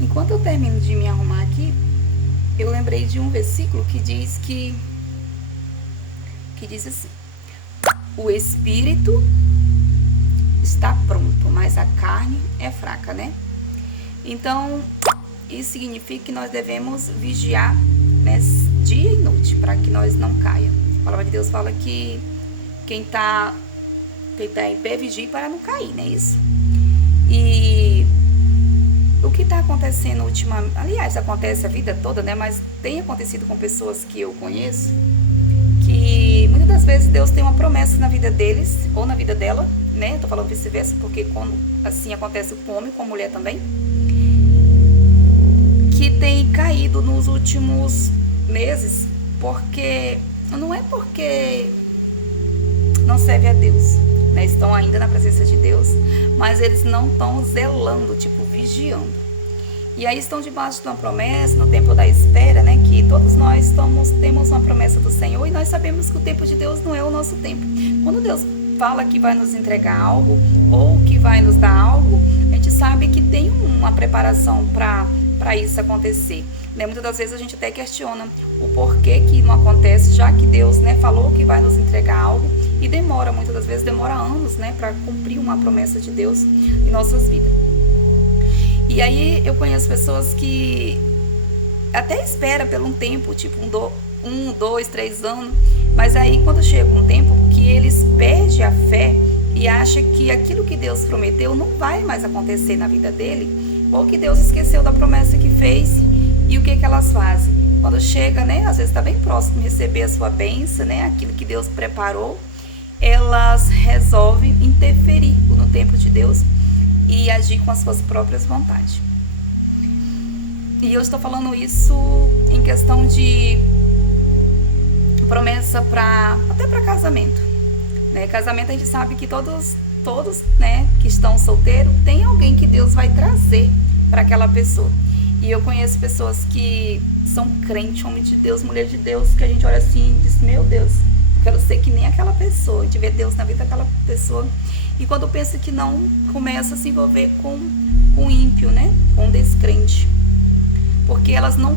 Enquanto eu termino de me arrumar aqui, eu lembrei de um versículo que diz assim: o espírito está pronto, mas a carne é fraca, né? Então, isso significa que nós devemos vigiar, né, dia e noite, para que nós não caia. A palavra de Deus fala que quem está em pé vigia para não cair, não é isso? E o que está acontecendo ultimamente, aliás, acontece a vida toda, né? Mas tem acontecido com pessoas que eu conheço, que muitas das vezes Deus tem uma promessa na vida deles, ou na vida dela, né? Tô falando vice-versa, porque quando assim acontece com o homem, com a mulher também, que tem caído nos últimos meses, porque não é porque não serve a Deus, né? Estão ainda na presença de Deus, mas eles não estão zelando, tipo, vigiando. E aí estão debaixo de uma promessa, no tempo da espera, né? Que todos nós temos uma promessa do Senhor e nós sabemos que o tempo de Deus não é o nosso tempo. Quando Deus fala que vai nos entregar algo ou que vai nos dar algo, a gente sabe que tem uma preparação para isso acontecer. Né? Muitas das vezes a gente até questiona o porquê que não acontece, já que Deus, né, falou que vai nos entregar algo e demora, muitas das vezes demora anos, né, para cumprir uma promessa de Deus em nossas vidas. E aí eu conheço pessoas que até espera por um tempo, tipo um, 2, 3 anos, mas aí quando chega um tempo que eles perdem a fé e acham que aquilo que Deus prometeu não vai mais acontecer na vida dele, ou que Deus esqueceu da promessa que fez, e o que elas fazem? Quando chega, né, às vezes está bem próximo de receber a sua bênção, né, aquilo que Deus preparou, elas resolvem interferir no tempo de Deus e agir com as suas próprias vontades. E eu estou falando isso em questão de promessa até para casamento. Né? Casamento a gente sabe que todos, né, que estão solteiros, tem alguém que Deus vai trazer para aquela pessoa. E eu conheço pessoas que são crentes, homem de Deus, mulher de Deus, que a gente olha assim e diz, meu Deus, eu quero ser que nem aquela pessoa, e ver Deus na vida daquela pessoa. E quando pensa que não, começa a se envolver com ímpio, né? Com descrente. Porque elas não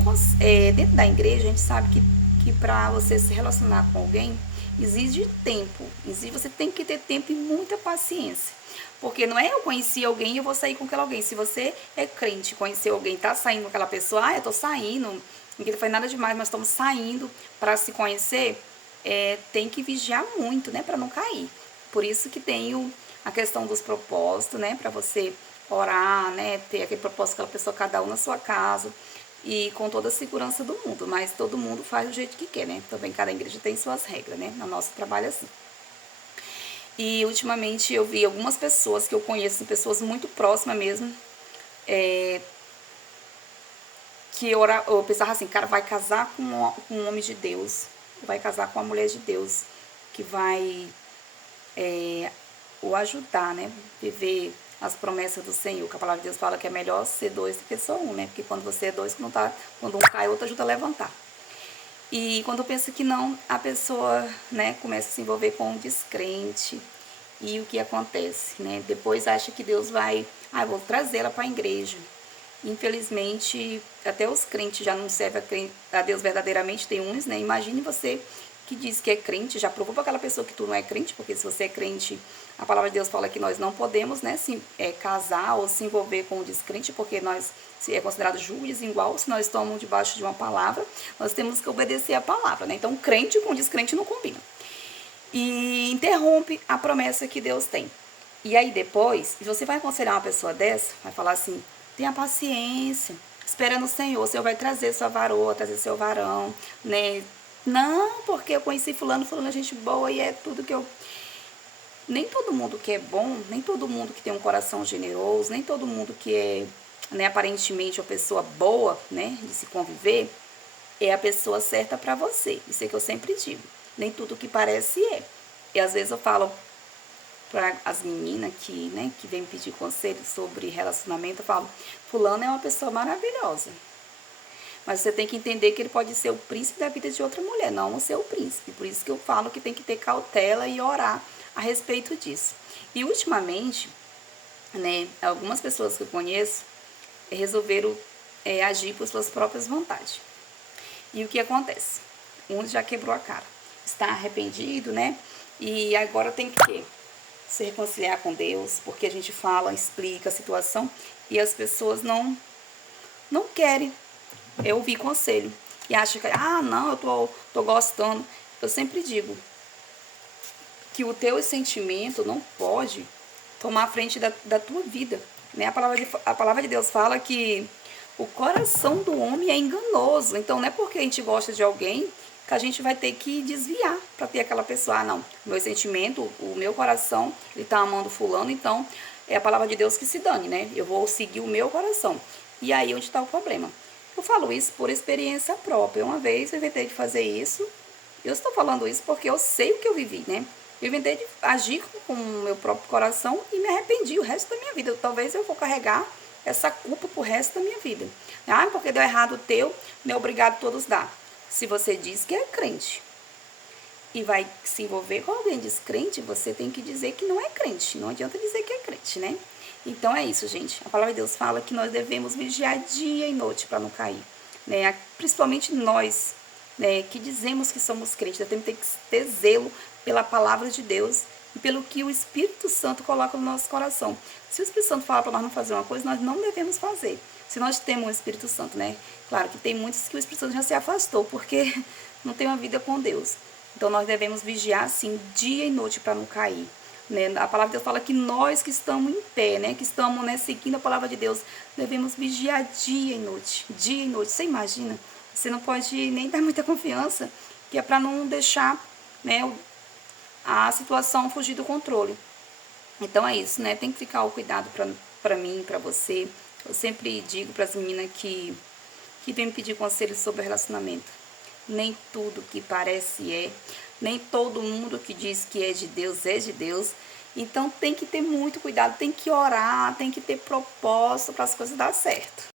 dentro da igreja, a gente sabe que para você se relacionar com alguém, exige tempo. Você tem que ter tempo e muita paciência. Porque não é eu conheci alguém e eu vou sair com aquele alguém. Se você é crente, conheceu alguém, tá saindo com aquela pessoa, eu tô saindo, ninguém não faz nada demais, mas estamos saindo para se conhecer, tem que vigiar muito, né, para não cair. Por isso que tem a questão dos propósitos, né, para você orar, né, ter aquele propósito com aquela pessoa, cada um na sua casa e com toda a segurança do mundo, mas todo mundo faz do jeito que quer, né? Também cada igreja tem suas regras, né? No nosso trabalho é assim. E ultimamente eu vi algumas pessoas que eu conheço, pessoas muito próximas mesmo, que eu pensava assim, cara, vai casar com um homem de Deus, vai casar com uma mulher de Deus, que vai o ajudar, né? Viver as promessas do Senhor, que a palavra de Deus fala que é melhor ser dois do que só um, né? Porque quando você é dois, quando um cai, o outro ajuda a levantar. E quando eu penso que não, a pessoa, né, começa a se envolver com um descrente. E o que acontece, né? Depois acha que Deus vai, vou trazê-la para a igreja. Infelizmente, até os crentes já não servem a Deus verdadeiramente, tem uns, né? Imagine você que diz que é crente, já provou para aquela pessoa que tu não é crente, porque se você é crente, a palavra de Deus fala que nós não podemos, né, casar ou se envolver com o descrente, porque nós se é considerado julgo desigual, se nós estamos debaixo de uma palavra, nós temos que obedecer a palavra, né? Então, crente com descrente não combina. E interrompe a promessa que Deus tem. E aí depois, você vai aconselhar uma pessoa dessa, vai falar assim, tenha paciência, espera no Senhor, o Senhor vai trazer sua varoa, trazer seu varão, né? Não, porque eu conheci fulano é gente boa e é tudo que eu... Nem todo mundo que é bom, nem todo mundo que tem um coração generoso, nem todo mundo que é, né, aparentemente uma pessoa boa, né, de se conviver, é a pessoa certa para você. Isso é que eu sempre digo. Nem tudo que parece é. E às vezes eu falo para as meninas que vêm pedir conselho sobre relacionamento, eu falo, fulano é uma pessoa maravilhosa. Mas você tem que entender que ele pode ser o príncipe da vida de outra mulher, não o seu príncipe. Por isso que eu falo que tem que ter cautela e orar a respeito disso. E ultimamente, né, algumas pessoas que eu conheço, resolveram agir por suas próprias vontades. E o que acontece? Um já quebrou a cara, está arrependido, né? E agora tem que se reconciliar com Deus, porque a gente fala, explica a situação e as pessoas não querem ouvir conselho. E acham que, não, eu tô gostando. Eu sempre digo que o teu sentimento não pode tomar a frente da tua vida. Né? A palavra de Deus fala que o coração do homem é enganoso. Então não é porque a gente gosta de alguém que a gente vai ter que desviar para ter aquela pessoa. Não, meu sentimento, o meu coração, ele tá amando fulano, então é a palavra de Deus que se dane, né? Eu vou seguir o meu coração. E aí onde está o problema? Eu falo isso por experiência própria. Uma vez eu inventei de fazer isso. Eu estou falando isso porque eu sei o que eu vivi, né? Eu inventei de agir com o meu próprio coração e me arrependi o resto da minha vida. Talvez eu vou carregar essa culpa pro resto da minha vida. Porque deu errado o teu, não é obrigado todos dar. Se você diz que é crente e vai se envolver com alguém descrente, você tem que dizer que não é crente. Não adianta dizer que é crente, né? Então é isso, gente. A palavra de Deus fala que nós devemos vigiar dia e noite para não cair. Né? Principalmente nós, né, que dizemos que somos crentes. Nós temos que ter zelo pela palavra de Deus e pelo que o Espírito Santo coloca no nosso coração. Se o Espírito Santo fala para nós não fazer uma coisa, nós não devemos fazer. Se nós temos o Espírito Santo, né? Claro que tem muitos que o Espírito Santo já se afastou, porque não tem uma vida com Deus. Então nós devemos vigiar, assim, dia e noite para não cair. Né? A palavra de Deus fala que nós que estamos em pé, né? Que estamos, né, seguindo a palavra de Deus, devemos vigiar dia e noite. Dia e noite. Você imagina? Você não pode nem dar muita confiança, que é para não deixar, né, a situação fugir do controle. Então é isso, né? Tem que ficar o cuidado para mim, para você. Eu sempre digo para as meninas que vêm me pedir conselho sobre relacionamento. Nem tudo que parece é, nem todo mundo que diz que é de Deus é de Deus. Então tem que ter muito cuidado, tem que orar, tem que ter propósito para as coisas dar certo.